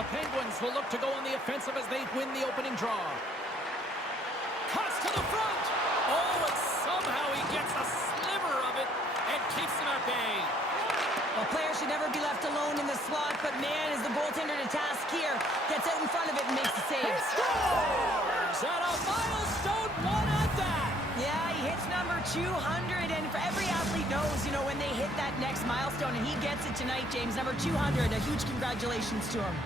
The Penguins will look to go on the offensive as they win the opening draw. Cuts to the front. Oh, and somehow he gets a sliver of it and keeps him at bay. A player should never be left alone in the slot, but man, is the goaltender to task here. Gets out in front of it and makes the save. He scores! And a milestone one at that. Yeah, he hits number 200, and for every athlete knows, when they hit that next milestone, and he gets it tonight, James. Number 200, a huge congratulations to him.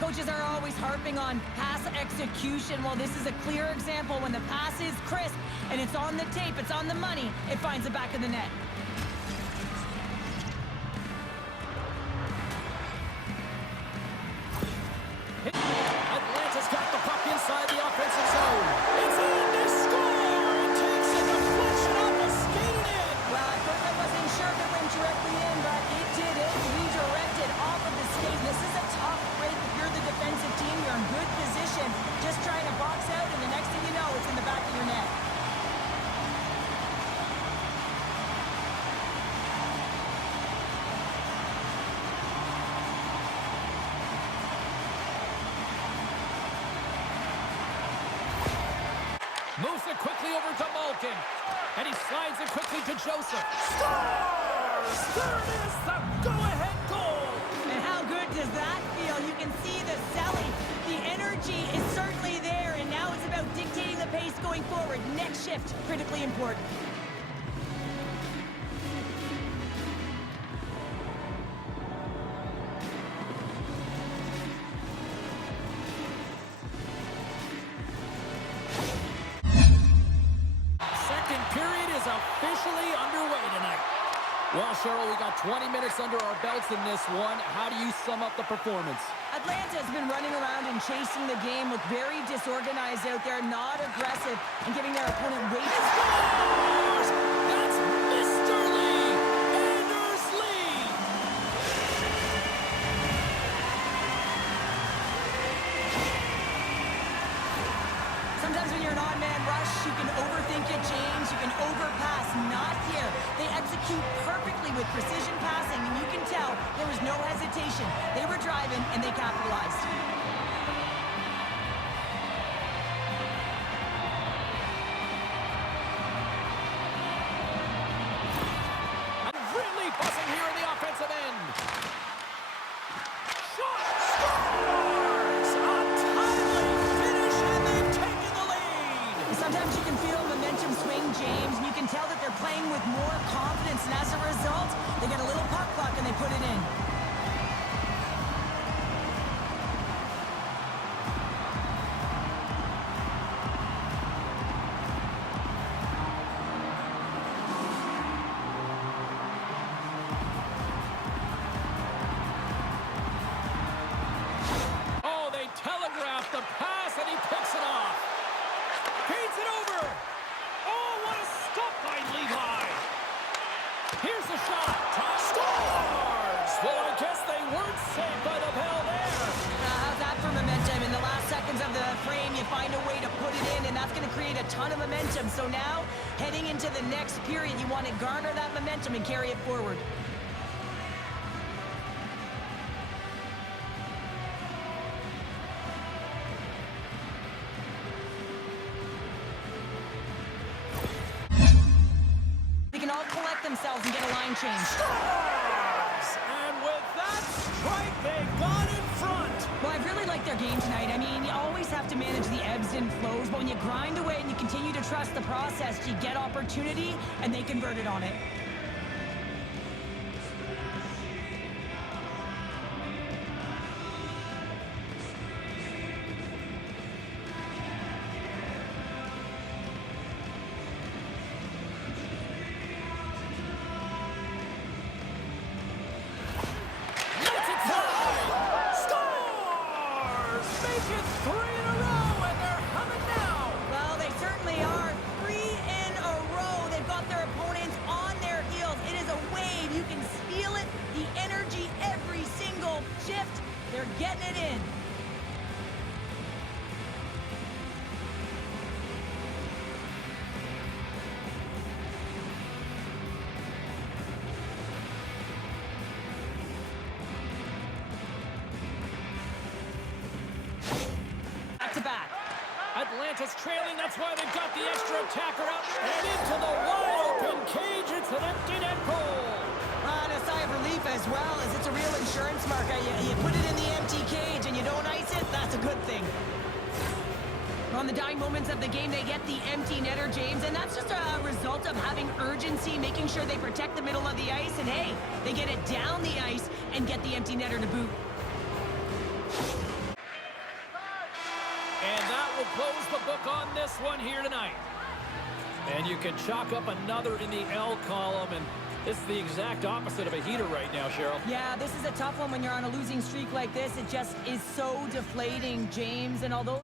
Coaches are always harping on pass execution. Well, this is a clear example. When the pass is crisp and it's on the tape, it's on the money, it finds the back of the net. Atlanta's got the puck inside the offensive zone. It's in, they score! It takes a deflection off a skated in. Well, at first I wasn't sure if it went directly in, but it did. It redirected off of the skate. This is a tough break. If you're the defensive team, you're in good position. Just trying to box out, and the next thing you know, it's in the back of your net. Moves it quickly over to Malkin. And he slides it quickly to Joseph. Scores! There it is, the go-ahead goal! And how good does that feel? You can see the selling. The energy is certainly there, and now it's about dictating the pace going forward. Next shift, critically important. Officially underway tonight. Well, Cheryl, we got 20 minutes under our belts in this one. How do you sum up the performance? Atlanta has been running around and chasing the game, look very disorganized out there, not aggressive, and giving their opponent way too scores! That's Mr. Lee! Anders Lee! Sometimes when you're an odd-man rush, you can overthink it, James. You can overpass. Not here. They execute perfectly with precision passing, and you can tell there was no hesitation. They were driving, and they capitalized. And really buzzing here in the offensive end. Shot! Scores! A timely finish, and they've taken the lead! Sometimes you can feel momentum swing, James, and you can tell that they're playing with more confidence, and as a result, they get a little puck luck and they put it in. Oh, they telegraphed the pass, and he picks it off. Feeds it over. Oh, what a stop by Levi. Here's the shot. Scores! Well, I guess they weren't saved by the bell there. How's that for momentum? In the last seconds of the frame, you find a way to put it in, and that's going to create a ton of momentum. So now, heading into the next period, you want to garner that momentum and carry it forward. Themselves and get a line change. Scores! And with that strike, they got in front. Well, I really like their game tonight. I mean, you always have to manage the ebbs and flows, but when you grind away and you continue to trust the process, you get opportunity, and they converted on it. trailing. That's why they've got the extra attacker out. And into the wide open cage. It's an empty net goal. And a sigh of relief as well, as it's a real insurance marker. You put it in the empty cage and you don't ice it, that's a good thing. On the dying moments of the game, they get the empty netter, James, and that's just a result of having urgency, making sure they protect the middle of the ice, and hey, they get it down the ice and get the empty netter to boot. And that will close the book on this one here tonight. And you can chalk up another in the L column, and this is the exact opposite of a heater right now, Cheryl. Yeah, this is a tough one when you're on a losing streak like this. It just is so deflating, James, and although